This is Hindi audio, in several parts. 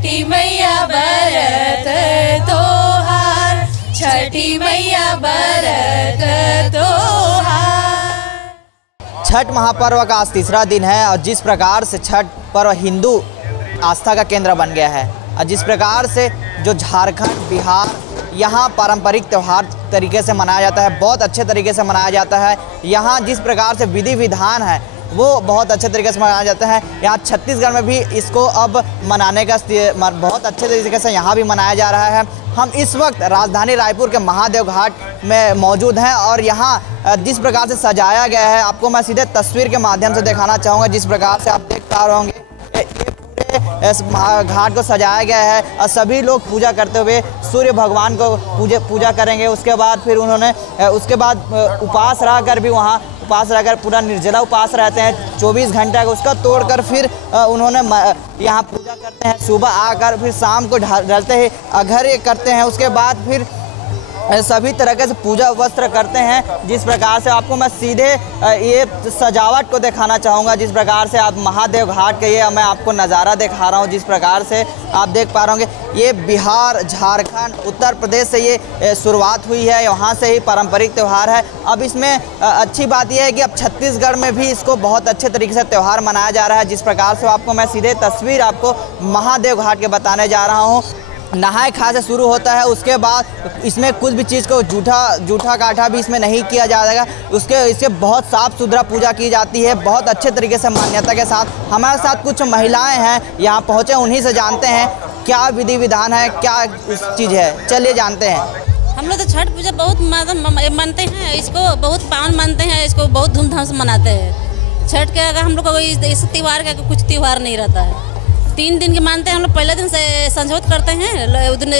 छठी मैया बरत तोहार, छठी मैया बरत तोहार। छठ महापर्व का आज तीसरा दिन है और जिस प्रकार से छठ पर्व हिंदू आस्था का केंद्र बन गया है और जिस प्रकार से जो झारखंड, बिहार यहाँ पारंपरिक त्यौहार तरीके से मनाया जाता है, बहुत अच्छे तरीके से मनाया जाता है। यहाँ जिस प्रकार से विधि विधान है वो बहुत अच्छे तरीके से मनाया जाता है। यहाँ छत्तीसगढ़ में भी इसको अब मनाने का बहुत अच्छे तरीके से यहाँ भी मनाया जा रहा है। हम इस वक्त राजधानी रायपुर के महादेव घाट में मौजूद हैं और यहाँ जिस प्रकार से सजाया गया है आपको मैं सीधे तस्वीर के माध्यम से दिखाना चाहूँगा। जिस प्रकार से आप देख पा रहे होंगे इस घाट को सजाया गया है और सभी लोग पूजा करते हुए सूर्य भगवान को पूजा करेंगे। उसके बाद फिर उन्होंने उपवास रहकर भी वहाँ उपवास रहकर पूरा निर्जला उपवास रहते हैं 24 घंटे का, उसका तोड़कर फिर उन्होंने यहाँ पूजा करते हैं। सुबह आकर फिर शाम को ढलते ही अघर्य करते हैं। उसके बाद फिर सभी तरह के पूजा वस्त्र करते हैं। जिस प्रकार से आपको मैं सीधे ये सजावट को दिखाना चाहूँगा। जिस प्रकार से आप महादेव घाट के ये मैं आपको नज़ारा दिखा रहा हूँ। जिस प्रकार से आप देख पा रहे होंगे ये बिहार, झारखंड, उत्तर प्रदेश से ये शुरुआत हुई है, वहाँ से ही पारंपरिक त्यौहार है। अब इसमें अच्छी बात यह है कि अब छत्तीसगढ़ में भी इसको बहुत अच्छे तरीके से त्यौहार मनाया जा रहा है। जिस प्रकार से आपको मैं सीधे तस्वीर आपको महादेव घाट के बताने जा रहा हूँ। नहाए खाए से शुरू होता है, उसके बाद इसमें कुछ भी चीज़ को जूठा काठा भी इसमें नहीं किया जाएगा। इसके बहुत साफ़ सुथरा पूजा की जाती है, बहुत अच्छे तरीके से मान्यता के साथ। हमारे साथ कुछ महिलाएं हैं यहाँ पहुँचे, उन्हीं से जानते हैं क्या विधि विधान है, क्या चीज़ है। चलिए जानते हैं। हम लोग तो छठ पूजा बहुत मानते हैं, इसको बहुत पावन मानते हैं, इसको बहुत धूमधाम से मनाते हैं। छठ के अगर हम लोग को इस त्यौहार का कुछ त्यौहार नहीं रहता है। 3 दिन के मानते हैं हम लोग। पहले दिन से संजोत करते हैं, उस दिन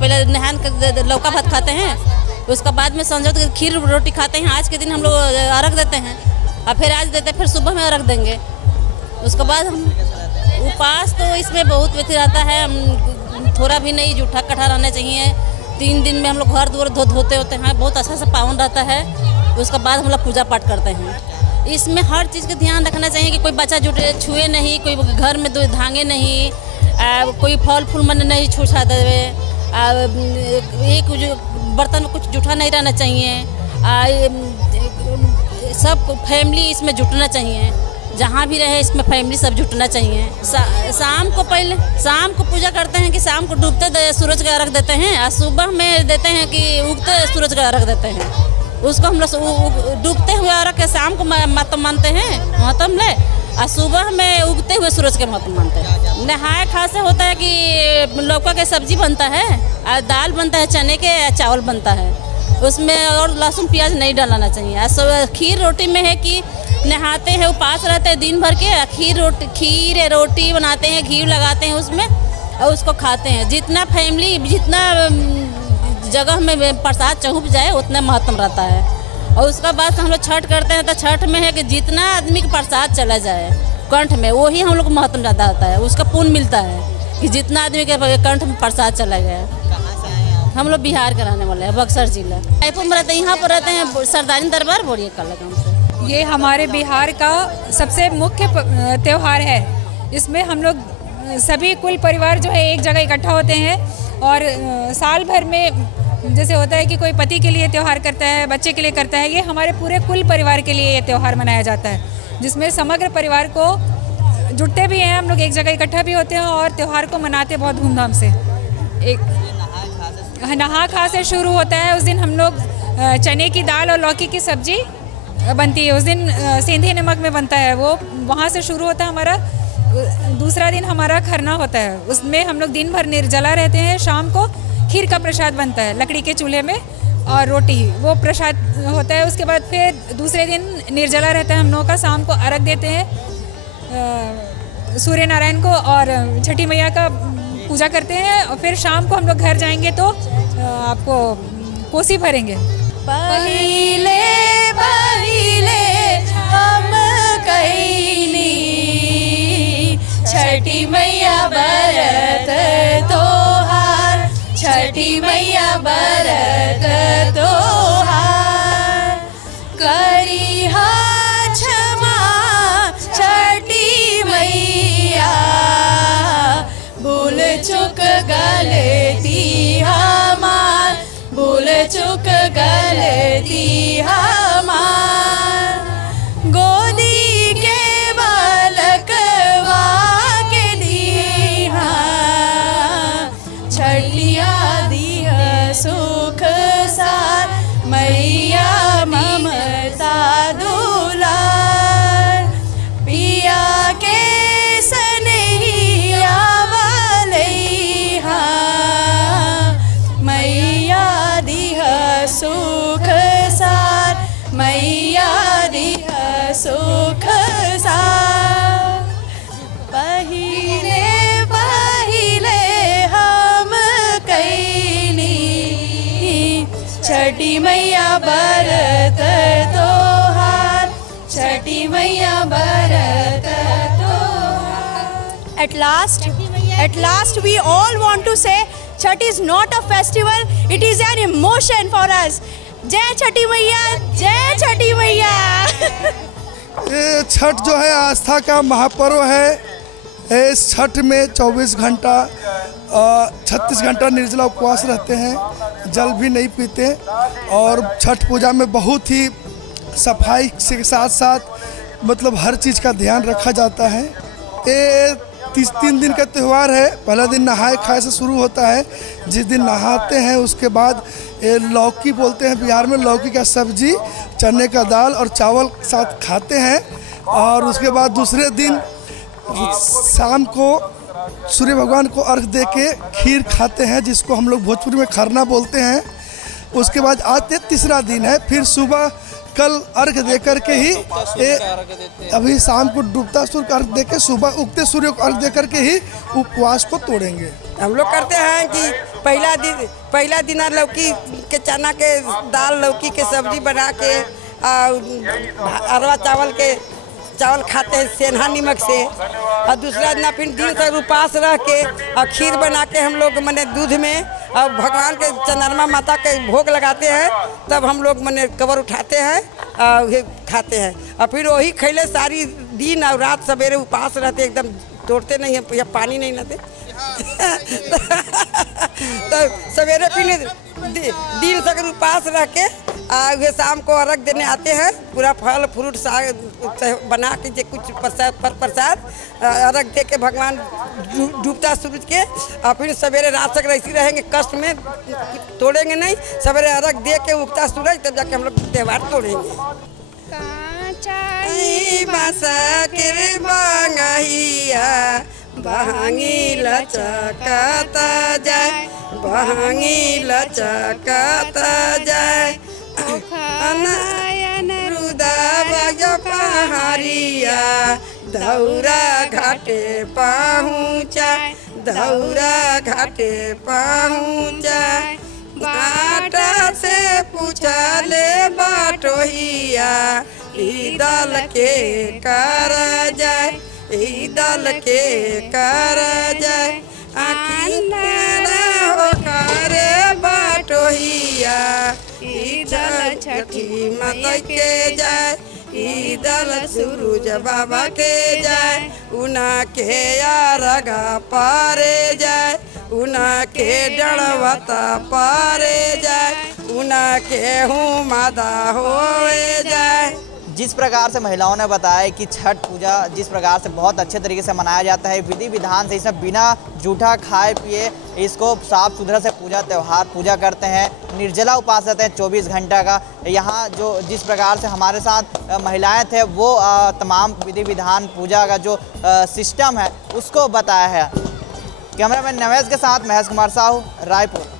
पहले नहान कर लौका भात खाते हैं, उसका बाद में संजोत खीर रोटी खाते हैं। आज के दिन हम लोग अर्घ देते हैं और फिर आज देते हैं, फिर सुबह में अर्घ देंगे। उसके बाद हम उपवास तो इसमें बहुत व्यक्ति रहता है, हम थोड़ा भी नहीं जूठा कठा रहना चाहिए। 3 दिन में हम लोग घर द्वार धोते होते हैं, बहुत अच्छा से पावन रहता है। उसके बाद हम लोग पूजा पाठ करते हैं। इसमें हर चीज़ का ध्यान रखना चाहिए कि कोई बच्चा छुए नहीं, कोई घर में धांगे नहीं, कोई फल फूल मन नहीं छूछा देवे, एक बर्तन में कुछ जूठा नहीं रहना चाहिए। सब फैमिली इसमें जुटना चाहिए, जहाँ भी रहे इसमें फैमिली सब जुटना चाहिए। शाम को पूजा करते हैं कि शाम को डूबते सूरज का अर्घ देते हैं और सुबह में देते हैं कि उगते सूरज का अर्घ देते हैं। उसको हम लोग डूबते हुए अर्घ के शाम को महत्व मानते हैं, महत्व ले, और सुबह में उगते हुए सूरज के महत्व मानते हैं। नहाए खाए से होता है कि लौका के सब्जी बनता है और दाल बनता है, चने के चावल बनता है, उसमें और लहसुन प्याज नहीं डालना चाहिए। खीर रोटी में है कि नहाते हैं, उपवास रहते हैं दिन भर के, खीर रोटी बनाते हैं, घी लगाते हैं उसमें और उसको खाते हैं। जितना फैमिली जितना जगह में प्रसाद चहुप जाए उतना महत्व रहता है। और उसका बाद हम लोग छठ करते हैं तो छठ में है कि जितना आदमी का प्रसाद चला जाए कंठ में, वही हम लोग को महत्व ज़्यादा होता है, उसका पुण्य मिलता है कि जितना आदमी के कंठ में प्रसाद चला गया। कहाँ से आए हैं? हम लोग बिहार के रहने वाले हैं, बक्सर जिला रायपुर में रहते हैं। यहाँ पर रहते हैं सरदारी दरबार बोरिए काला गाँव से। ये हमारे बिहार का सबसे मुख्य त्यौहार है। इसमें हम लोग सभी कुल परिवार जो है एक जगह इकट्ठा होते हैं और साल भर में जैसे होता है कि कोई पति के लिए त्यौहार करता है, बच्चे के लिए करता है, ये हमारे पूरे कुल परिवार के लिए ये त्यौहार मनाया जाता है, जिसमें समग्र परिवार को जुटते भी हैं। हम लोग एक जगह इकट्ठा भी होते हैं और त्यौहार को मनाते बहुत धूमधाम से। एक नहा खा से शुरू होता है। उस दिन हम लोग चने की दाल और लौकी की सब्जी बनती है, उस दिन सेंधे नमक में बनता है वो, वहाँ से शुरू होता है हमारा। दूसरा दिन हमारा खरना होता है, उसमें हम लोग दिन भर निर्जला रहते हैं। शाम को खीर का प्रसाद बनता है लकड़ी के चूल्हे में और रोटी, वो प्रसाद होता है। उसके बाद फिर दूसरे दिन निर्जला रहता है हम लोगों का। शाम को अर्घ देते हैं सूर्य नारायण को और छठी मैया का पूजा करते हैं और फिर शाम को हम लोग घर जाएंगे तो आपको कोसी भरेंगे। पहिले हम कईनी छठी मैया बरत तोहार, छठी मैया बरत तोहार। करिहा क्षमा छठी मैया भूल हमार गोदी के बालकवा के दीहा छठिया दीह सुख सार मैया ममता दुलार पिया के सनहिया वालैहा मैया दीह सुख सार मैया दीह सुख सार पहिले पहिले हम कैली छठी मैया बरत तोहार छठी मैया बरत तोहार। At last we all want to say Chhat is not a festival, it is an emotion for us. जय छठी मैया, जय छठी मैया। ये छठ जो है आस्था का महापर्व है। इस छठ में 24 घंटा 36 घंटा निर्जला उपवास रहते हैं, जल भी नहीं पीते और छठ पूजा में बहुत ही सफाई के साथ साथ मतलब हर चीज़ का ध्यान रखा जाता है। ये 3 दिन का त्यौहार है। पहला दिन नहाए खाए से शुरू होता है। जिस दिन नहाते हैं उसके बाद ये लौकी बोलते हैं बिहार में, लौकी का सब्जी, चने का दाल और चावल साथ खाते हैं। और उसके बाद दूसरे दिन शाम को सूर्य भगवान को अर्घ दे के खीर खाते हैं, जिसको हम लोग भोजपुरी में खरना बोलते हैं। उसके बाद आज तीसरा दिन है। फिर सुबह कल अर्घ दे करके ही अभी शाम को डूबता सूर्य को अर्घ दे के सुबह उगते सूर्य को अर्घ दे करके ही उपवास को तोड़ेंगे। हम लोग करते हैं कि पहला दिन लौकी के चना के दाल लौकी के सब्जी बना के अरवा चावल खाते हैं सेंधा नमक से। और दूसरा दिन फिर दिन तक उपास रह के और खीर बना के हम लोग मने दूध में और भगवान के चंद्रमा माता के भोग लगाते हैं। तब हम लोग मने कबर उठाते हैं और खाते हैं। और फिर वही खैले सारी दिन और रात सवेरे उपास रहते, एकदम तोड़ते नहीं हैं या पानी नहीं लेते। तो सवेरे फिर दिन तक उपास रह के वे शाम को अर्घ देने आते हैं। पूरा फल फ्रूट साग बना के जे कुछ प्रसाद अर्घ दे के भगवान डूबता सूरज के। और फिर सवेरे रात तक ऐसे रहेंगे, कष्ट में तोड़ेंगे नहीं। सवेरे अर्घ दे के उगता सूरज तब जाके हम लोग त्यौहार तोड़ेंगे। बहंगी लचकता जाए, बहंगी लचकता जाए, पहाड़िया दौरा घाटे पहुँचाए, दौरा घाटे पहुँचाए। बाटा से पूछले बाटोहिया ईदल के कर जाए, ईदल के कर जाए। हो करे बाटोहिया ईदल छठी माता के जाए, ईदल सूरज बाबा के जाए। उना के यारगा पारे जाए, उना के डणवता पारे जाए, उना के हूँ मादा होए जाए। जिस प्रकार से महिलाओं ने बताया कि छठ पूजा जिस प्रकार से बहुत अच्छे तरीके से मनाया जाता है, विधि विधान से इसमें बिना जूठा खाए पिए इसको साफ सुथरा से पूजा करते हैं, निर्जला उपास रहते हैं 24 घंटा का। यहाँ जो जिस प्रकार से हमारे साथ महिलाएं थे वो तमाम विधि विधान पूजा का जो सिस्टम है उसको बताया है। कैमरामैन नवेश के साथ महेश कुमार साहू, रायपुर।